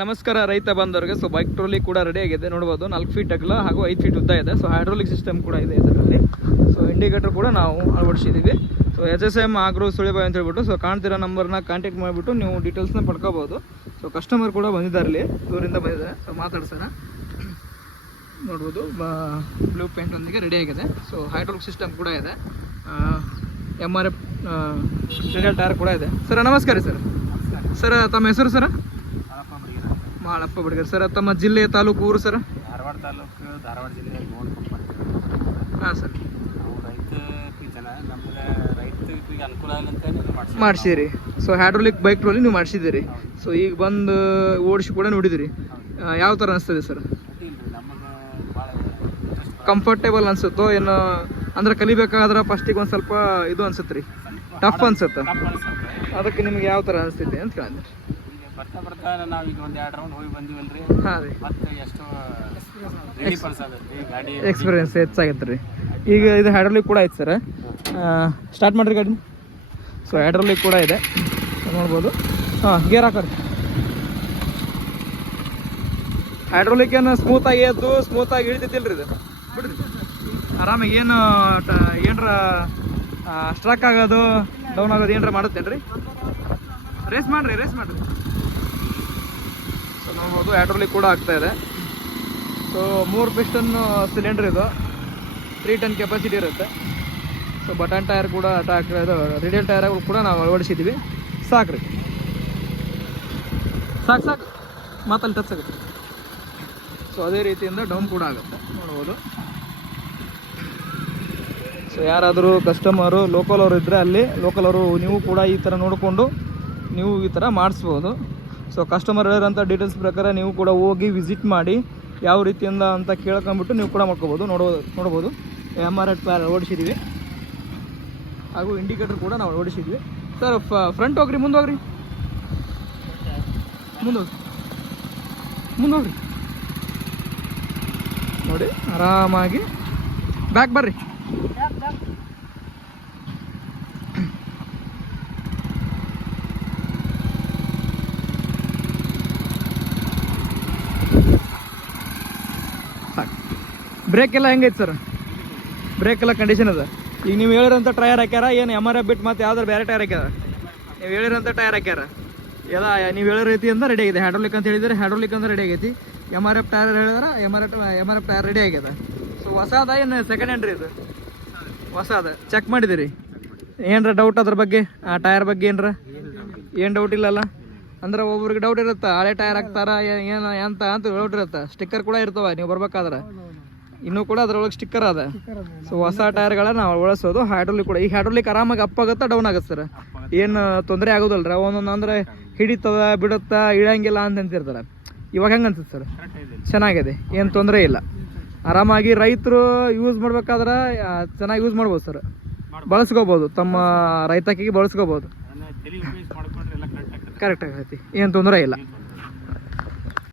ನಮಸ್ಕಾರ ರೈತ ಬಂದವರಿಗೆ. ಸೊ ಬೈಕ್ ಟ್ರೋಲಿ ಕೂಡ ರೆಡಿ ಆಗಿದೆ, ನೋಡ್ಬೋದು 4 ಫೀಟ್ ಅಗಲ ಹಾಗೂ 5 ಫೀಟ್ ಉದ್ದ ಇದೆ. ಸೊ ಹೈಡ್ರೋಲಿಕ್ ಸಿಸ್ಟಮ್ ಕೂಡ ಇದೆ ಇದರಲ್ಲಿ. ಸೊ ಇಂಡಿಕೇಟರ್ ಕೂಡ ನಾವು ಅಳವಡಿಸಿದ್ದೀವಿ. ಸೊ HSM ಆಗ್ರೋ ಸುಳಿಬಾಯಿ ಅಂತ ಹೇಳ್ಬಿಟ್ಟು ಸೊ ಕಾಣ್ತಿರೋ ನಂಬರ್ನ ಕಾಂಟ್ಯಾಕ್ಟ್ ಮಾಡಿಬಿಟ್ಟು ನೀವು ಡೀಟೇಲ್ಸ್ನ ಪಡ್ಕೋಬೋದು. ಸೊ ಕಸ್ಟಮರ್ ಕೂಡ ಬಂದಿದ್ದಾರೆ, ಇಲ್ಲಿ ದೂರಿಂದ ಬಂದಿದ್ದಾರೆ. ಸೊ ಮಾತಾಡ್ಸೋಣ. ನೋಡ್ಬೋದು ಬ್ಲೂ ಪೇಂಟ್ ಒಂದಿಗೆ ರೆಡಿ ಆಗಿದೆ. ಸೊ ಹೈಡ್ರೋಲಿಕ್ ಸಿಸ್ಟಮ್ ಕೂಡ ಇದೆ, MRF ರಿಯಲ್ ಟೈರ್ ಕೂಡ ಇದೆ. ಸರ್ ನಮಸ್ಕಾರ ಸರ್. ಸರ್ ತಮ್ಮ ಹೆಸರು ಸರ್? ಮಾಳಪ್ಪ ಬಡಿಗರ್. ಸರ್ ತಮ್ಮ ಜಿಲ್ಲೆ, ತಾಲೂಕು, ಊರು ಸರ್? ಧಾರವಾಡ ತಾಲೂಕು, ಧಾರವಾಡ ಜಿಲ್ಲೆ. ಹಾಂ ಸರ್. ನಾವು ರೈತರಿಗೆ ಜನ ನಮ್ಗೆ ರೈತರಿಗೆ ಅನುಕೂಲ ಆಗಲಿ ಮಾಡಿಸಿರಿ. ಸೊ ಹೈಡ್ರೋಲಿಕ್ ಬೈಕ್ ಟ್ರೋಲಿ ನೀವು ಮಾಡಿಸಿದ್ದೀರಿ. ಸೊ ಈಗ ಬಂದು ಓಡಿಸಿ ಕೂಡ ನೋಡಿದಿರಿ, ಯಾವ ಥರ ಅನಿಸ್ತದೆ ಸರ್? ನಮಗೆ ಭಾಳ ಕಂಫರ್ಟೇಬಲ್ ಅನ್ಸುತ್ತೋ ಏನು? ಅಂದ್ರೆ ಕಲಿಬೇಕಾದ್ರೆ ಫಸ್ಟಿಗೆ ಒಂದು ಸ್ವಲ್ಪ ಇದು ಅನ್ಸುತ್ತೆ ರೀ, ಟಫ್ ಅನ್ಸುತ್ತೆ. ಅದಕ್ಕೆ ನಿಮ್ಗೆ ಯಾವ ಥರ ಅನಿಸ್ತೈತಿ ಅಂತ ಕೇಳಿದ್ರಿ. ಬರ್ತಾ ಬರ್ತಾ ನಾವೀಗ ಒಂದು 2 ರೌಂಡ್ ಹೋಗಿ ಬಂದಿವಲ್ರಿ. ಹಾಂ ರೀ, ಮತ್ತೆ ಎಷ್ಟು ರೆಡಿ ಪಡಿಸೋದೈತಿ ಗಾಡಿ ಎಕ್ಸ್ಪೀರಿಯನ್ಸ್ ಹೆಚ್ಚಾಗೈತೆ ರೀ. ಈಗ ಇದು ಹೈಡ್ರೋಲಿಕ್ ಕೂಡ ಐತೆ ಸರ್. ಸ್ಟಾರ್ಟ್ ಮಾಡಿರಿ ಗಾಡಿ. ಸೊ ಹೈಡ್ರೋಲಿಕ್ ಕೂಡ ಇದೆ, ನೋಡ್ಬೋದು. ಹಾಂ, ಗೇರ್ ಹಾಕೋರಿ. ಹೈಡ್ರೋಲಿಕ್ ಏನು ಸ್ಮೂತಾಗಿ ಎದ್ದು ಸ್ಮೂತಾಗಿ ಇಳಿತೈತಿಲ್ರಿ ಇದು, ಬಿಡ್ರಿ ಆರಾಮಾಗಿ. ಏನು ಏನರ ಸ್ಟ್ರಕ್ ಆಗೋದು, ಡೌನ್ ಆಗೋದು ಏನರ ಮಾಡುತ್ತೇನೆ ರೀ. ರೇಸ್ ಮಾಡಿರಿ. ಸೊ ನೋಡ್ಬೋದು ಹೈಡ್ರೋಲಿಕ್ ಕೂಡ ಆಗ್ತಾ ಇದೆ. ಸೊ 3 ಪಿಸ್ಟನ್ ಸಿಲಿಂಡರ್ ಇದು, 3 ಟನ್ ಕೆಪಾಸಿಟಿ ಇರುತ್ತೆ. ಸೊ ಬಟನ್ ಟೈರ್ ಕೂಡ ಇದು ರೇಡಿಯಲ್ ಟೈರ್ ಕೂಡ ನಾವು ಅಳವಡಿಸಿದ್ದೀವಿ. ಸಾಕ್ರಿ, ಸಾಕು ಮಾತಲ್ಲಿ ಟಚ್ ಆಗುತ್ತೆ. ಸೊ ಅದೇ ರೀತಿಯಿಂದ ಡೌನ್ ಕೂಡ ಆಗುತ್ತೆ, ನೋಡ್ಬೋದು. ಸೊ ಯಾರಾದರೂ ಕಸ್ಟಮರು ಲೋಕಲ್ ಅವರು ಇದ್ದರೆ ಅಲ್ಲಿ ಲೋಕಲ್ ಅವರು ನೀವು ಕೂಡ ಈ ಥರ ನೋಡಿಕೊಂಡು ನೀವು ಈ ಥರ ಮಾಡಿಸ್ಬೋದು. ಸೊ ಕಸ್ಟಮರ್ ಹೇಳಿರೋಂಥ ಡೀಟೇಲ್ಸ್ ಪ್ರಕಾರ ನೀವು ಕೂಡ ಹೋಗಿ ವಿಸಿಟ್ ಮಾಡಿ ಯಾವ ರೀತಿಯಿಂದ ಅಂತ ಕೇಳ್ಕೊಂಬಿಟ್ಟು ನೀವು ಕೂಡ ಮಾಡ್ಕೋಬೋದು. ನೋಡ್ಬೋದು MRF ಟೈರ್ ಓಡಿಸಿದ್ದೀವಿ, ಹಾಗೂ ಇಂಡಿಕೇಟರ್ ಕೂಡ ನಾವು ಓಡಿಸಿದ್ವಿ. ಸರ್ ಫ್ರಂಟ್ ಹೋಗ್ರಿ, ಮುಂದೋಗ್ರಿ. ನೋಡಿ ಆರಾಮಾಗಿ ಬ್ಯಾಕ್ ಬರ್ರಿ. ಬ್ರೇಕ್ ಎಲ್ಲ ಹೆಂಗೈತೆ ಸರ್? ಬ್ರೇಕ್ ಎಲ್ಲ ಕಂಡೀಷನ್ ಅದ. ಈಗ ನೀವು ಹೇಳಿರೋಂಥ ಟೈರ್ ಹಾಕ್ಯಾರ, ಏನು MRF ಬಿಟ್ಟು ಮತ್ತೆ ಯಾವ್ದಾರು ಬೇರೆ ಟೈರ್ ಹಾಕ್ಯಾರ? ನೀವು ಹೇಳಿರೋಂಥ ಟೈರ್ ಹಾಕ್ಯಾರ ಎಲ್ಲ, ನೀವು ಹೇಳೋ ರೀತಿಯಿಂದ ರೆಡಿ ಆಗಿದೆ. ಹೈಡ್ರೋಲಿಕ್ ಅಂತ ಹೇಳಿದರೆ ಹೈಡ್ರೋಲಿಕ್ ಅಂದ್ರೆ ರೆಡಿ ಆಗೈತಿ. MRF ಟೈರ್ ಹೇಳಿದ್ರೆ MRF ಟೈರ್ ರೆಡಿ ಆಗ್ಯದ. ಸೊ ಹೊಸದ ಏನು ಸೆಕೆಂಡ್ ಹ್ಯಾಂಡ್ ರೀ ಇದು? ಹೊಸದ ಚೆಕ್ ಮಾಡಿದಿರಿ? ಏನರ ಡೌಟ್ ಅದ್ರ ಬಗ್ಗೆ, ಆ ಟೈರ್ ಬಗ್ಗೆ ಏನು ಡೌಟ್ ಇಲ್ಲಲ್ಲ? ಅಂದ್ರೆ ಒಬ್ರಿಗೆ ಡೌಟ್ ಇರುತ್ತೆ, ಹಳೆ ಟೈರ್ ಹಾಕ್ತಾರ ಏನು ಅಂತ ಡೌಟ್ ಇರುತ್ತೆ. ಸ್ಟಿಕ್ಕರ್ ಕೂಡ ಇರ್ತವೆ ನೀವು ಬರ್ಬೇಕಾದ್ರೆ, ಇನ್ನೂ ಕೂಡ ಅದ್ರೊಳಗೆ ಸ್ಟಿಕ್ಕರ್ ಅದ. ಸೊ ಹೊಸ ಟೈರ್ಗಳನ್ನ ನಾವು ಬಳಸೋದು ಹೈಡ್ರೋಲಿಕ್ ಕೂಡ. ಈ ಹೈಡ್ರೋಲಿಕ್ ಆರಾಮಾಗಿ ಅಪ್ ಆಗುತ್ತಾ ಡೌನ್ ಆಗುತ್ತೆ ಸರ್? ಏನು ತೊಂದರೆ ಆಗೋದಲ್ರ? ಒಂದೊಂದು ಅಂದರೆ ಹಿಡಿತದ ಬಿಡುತ್ತಾ ಇಳಂಗಿಲ್ಲ ಅಂತಿರ್ತಾರೆ. ಇವಾಗ ಹೆಂಗೆ ಅನ್ಸುತ್ತೆ ಸರ್? ಚೆನ್ನಾಗಿದೆ, ಏನು ತೊಂದರೆ ಇಲ್ಲ. ಆರಾಮಾಗಿ ರೈತರು ಯೂಸ್ ಮಾಡ್ಬೇಕಾದ್ರೆ ಚೆನ್ನಾಗಿ ಯೂಸ್ ಮಾಡ್ಬೋದು ಸರ್, ಬಳಸ್ಕೋಬೋದು. ತಮ್ಮ ರೈತಾಕಿಗೆ ಬಳಸ್ಕೋಬೋದು, ಕರೆಕ್ಟ್ ಆಗೈತಿ, ಏನು ತೊಂದರೆ ಇಲ್ಲ.